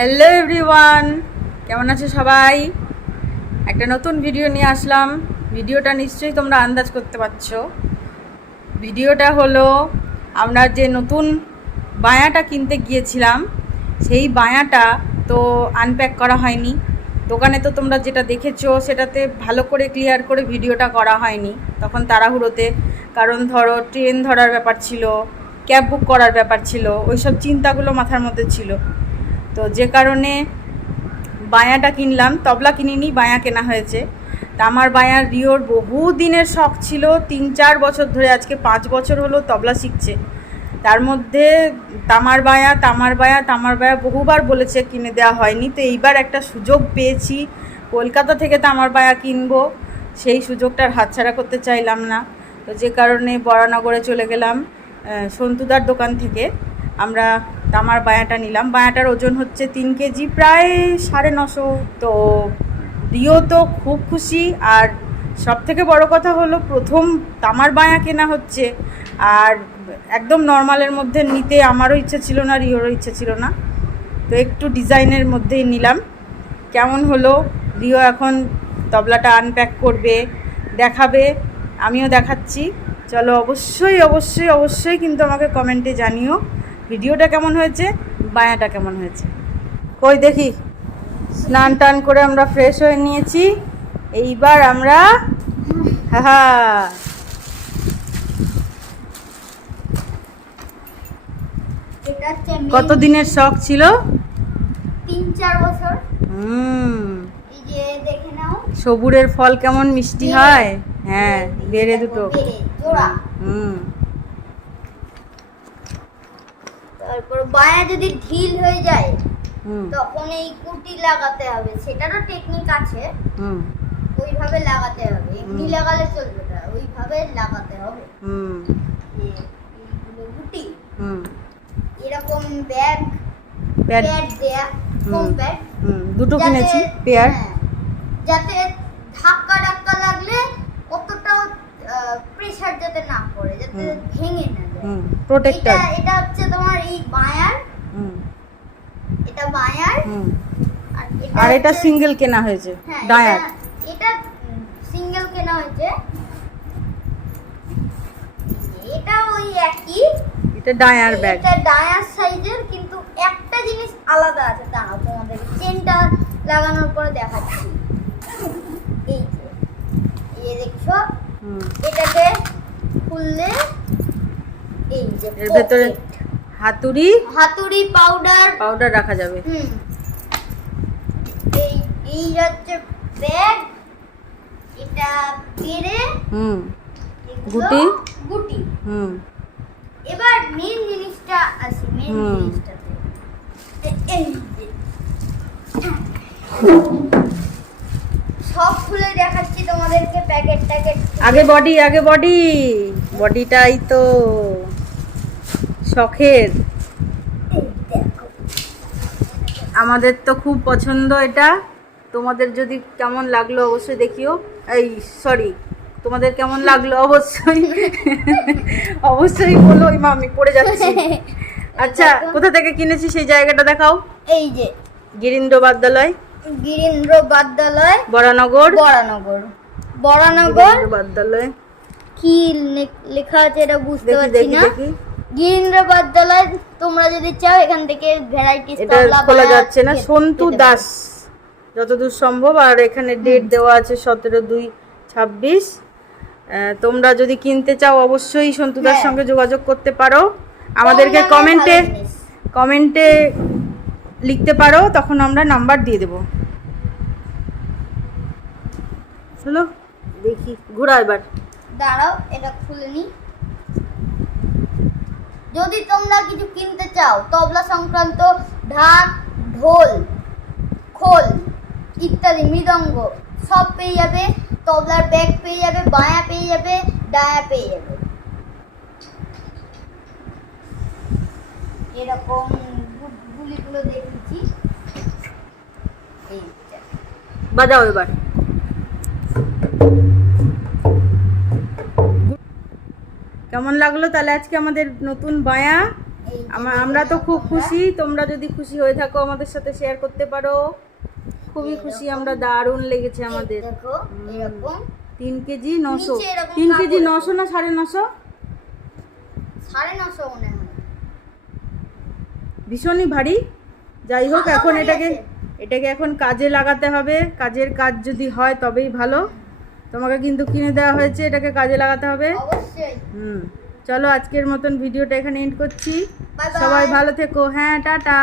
Hello everyone, কেমন আছো সবাই? একটা নতুন ভিডিও নিয়ে আসলাম। ভিডিওটা নিশ্চয়ই তোমরা আন্দাজ করতে পারছো। ভিডিওটা হলো আমরা যে নতুন বায়াটা কিনতে গিয়েছিলাম, সেই বায়াটা তো আনপ্যাক করা হয়নি। দোকানে তো তোমরা যেটা দেখেছো সেটাতে ভালো করে ক্লিয়ার করে ভিডিওটা করা হয়নি তখন তাড়াহুড়োতে। কারণ ধরো ট্রেন ধরার ব্যাপার ছিল, ক্যাব বুক করার ব্যাপার ছিল, ওই সব চিন্তাগুলো মাথার মধ্যে ছিল। তো যে কারণে বায়াটা কিনলাম, তবলা কিনিনি, বায়া কেনা হয়েছে। তা আমার বায়ার রিওর বহু দিনের শখ ছিল, 3-4 বছর ধরে, আজকে 5 বছর হলো তবলা শিখছে। তার মধ্যে তামার বায়া বহুবার বলেছে, কিনে দেওয়া হয়নি। তো এইবার একটা সুযোগ পেয়েছি, কলকাতা থেকে তামার বায়া কিনবো, সেই সুযোগটার হাতছাড়া করতে চাইলাম না। তো যে কারণে বরানগরে চলে গেলাম, সন্তুদার দোকান থেকে আমরা তামার বায়াটা নিলাম। বায়াটার ওজন হচ্ছে 3 কেজি, প্রায় 950। তো রিও তো খুব খুশি। আর সব থেকে বড় কথা হলো প্রথম তামার বায়া কেনা হচ্ছে, আর একদম নর্মালের মধ্যে নিতে আমারও ইচ্ছে ছিল না, রিওরও ইচ্ছে ছিল না। তো একটু ডিজাইনের মধ্যেই নিলাম। কেমন হলো, রিও এখন তবলাটা আনপ্যাক করবে, দেখাবে, আমিও দেখাচ্ছি। চলো, অবশ্যই কিন্তু আমাকে কমেন্টে জানিও ভিডিওটা কেমন হয়েছে, বায়াটা কেমন হয়েছে। কই দেখি, স্নান টান করে আমরা ফ্রেশ হয়ে নিয়েছি। এইবার আমরা কত দিনের শখ ছিল? 3-4 বছর। এই যে দেখে নাও, সবুরের ফল কেমন মিষ্টি হয়। হ্যাঁ, বেড়ে দুটো জোড়া। তারপর বায়া যদি ঢিল হয়ে যায় তখন এই কুটি লাগাতে হবে, সেটারও টেকনিক আছে। ওইভাবে লাগাতে হবে, এমনি লাগালে চলবে না, ওইভাবে লাগাতে হবে। এইগুলো গুটি, এরকম ব্যাগ দেয়া, কম ব্যাগ দুটো কিনেছি পেয়ার, যাতে ধাক্কা লাগলে অতটাও প্রেসার যাতে না পড়ে, যাতে ভেঙে না যায়। প্রোটেক্টর। এটা হচ্ছে তোমার এই বায়ার, এটা বায়ার, আর এটা সিঙ্গেল কেনা হয়েছে ডায়ার। এটা সিঙ্গেল কেনা হয়েছে, এটা ওই একই, এটা ডায়ার ব্যাগ। এটা ডায়ার সাইজের, কিন্তু একটা জিনিস আলাদা আছে, দাঁড়াও তোমাদের চেনটা লাগানোর পরে দেখাচ্ছি। এই যে এই দেখছো, এটাকে খুললে এই যে এর ভেতরে হাতুড়ি পাউডার রাখা যাবে। এই হচ্ছে ব্যাগ, এটা পেরে গুটি। এবার মেন জিনিসটা আছে, মেন জিনিসটাতে এই যে সব খুলে দেখাচ্ছি তোমাদেরকে, প্যাকেট আগে বডিটাই তো শখের। আমাদের তো খুব পছন্দ এটা। তোমাদের যদি কেমন লাগলো অবশ্যই দেখিও। তোমাদের কেমন লাগলো অবশ্যই বলো। আমি পড়ে যাচ্ছি। আচ্ছা, কোথা থেকে কিনেছি সেই জায়গাটা দেখাও। এই যে গিরীন্দ্র বাদ্যালয়, বরানগর বাদ্যালয়। কি লেখা আছে এটা বুঝতে পারছি না। গিরীন্দ্র বাদ্যালয়, তোমরা যদি চাও এখান থেকে ভ্যারাইটি এটা খোলা যাচ্ছে না, সন্তু দাস যতদূর সম্ভব। আর এখানে ডেট দেওয়া আছে 17/2/26। তোমরা যদি কিনতে চাও অবশ্যই সন্তুদার সঙ্গে যোগাযোগ করতে পারো, আমাদেরকে কমেন্টে লিখতে পারো, তখন আমরা নাম্বার দিয়ে দেবো। চলো দেখি, ঘোরা এবার। দাঁড়াও, এটা খুলে নি। যদি তোমরা কিছু কিনতে চাও তবলা সংক্রান্ত, ঢাক, ঢোল, খোল ইত্যাদি, মৃদঙ্গ সব পেয়ে যাবে। তবলার ব্যাগ পেয়ে যাবে, বায়া পেয়ে যাবে, ডায়া পেয়ে যাবে। এরকম গুলিগুলো দেখেছি। বাজাও এবার। কেমন লাগলো তাহলে আজকে আমাদের নতুন বায়া? এই যে আমরা তো দেখে খুব নাও খুশি, তোমরা যদি খুশি হয়ে থাকো আমাদের সাথে শেয়ার করতে পারো। খুবই খুশি আমরা, দারুণ লেগেছে তোমরা। আমাদের। এই দেখো এরকম 3 কেজি 900, নিচে এরকম 3 কেজি কাপড় 900 না 950? 950 মনে হয়। ভীষণই ভারী। যাই হোক, ভালো এখন ভারী এটাকে আছে। এখন কাজে লাগাতে হবে। কাজের কাজ যদি হয় তবেই ভালো। তোমাকে কিন্তু কিনে দেওয়া হয়েছে, এটাকে কাজে লাগাতে হবে। অবশ্যই। চলো আজকের মতন ভিডিওটা এখানে এন্ড করছি। Bye bye. সবাই ভালো থেকো। হ্যাঁ, টাটা।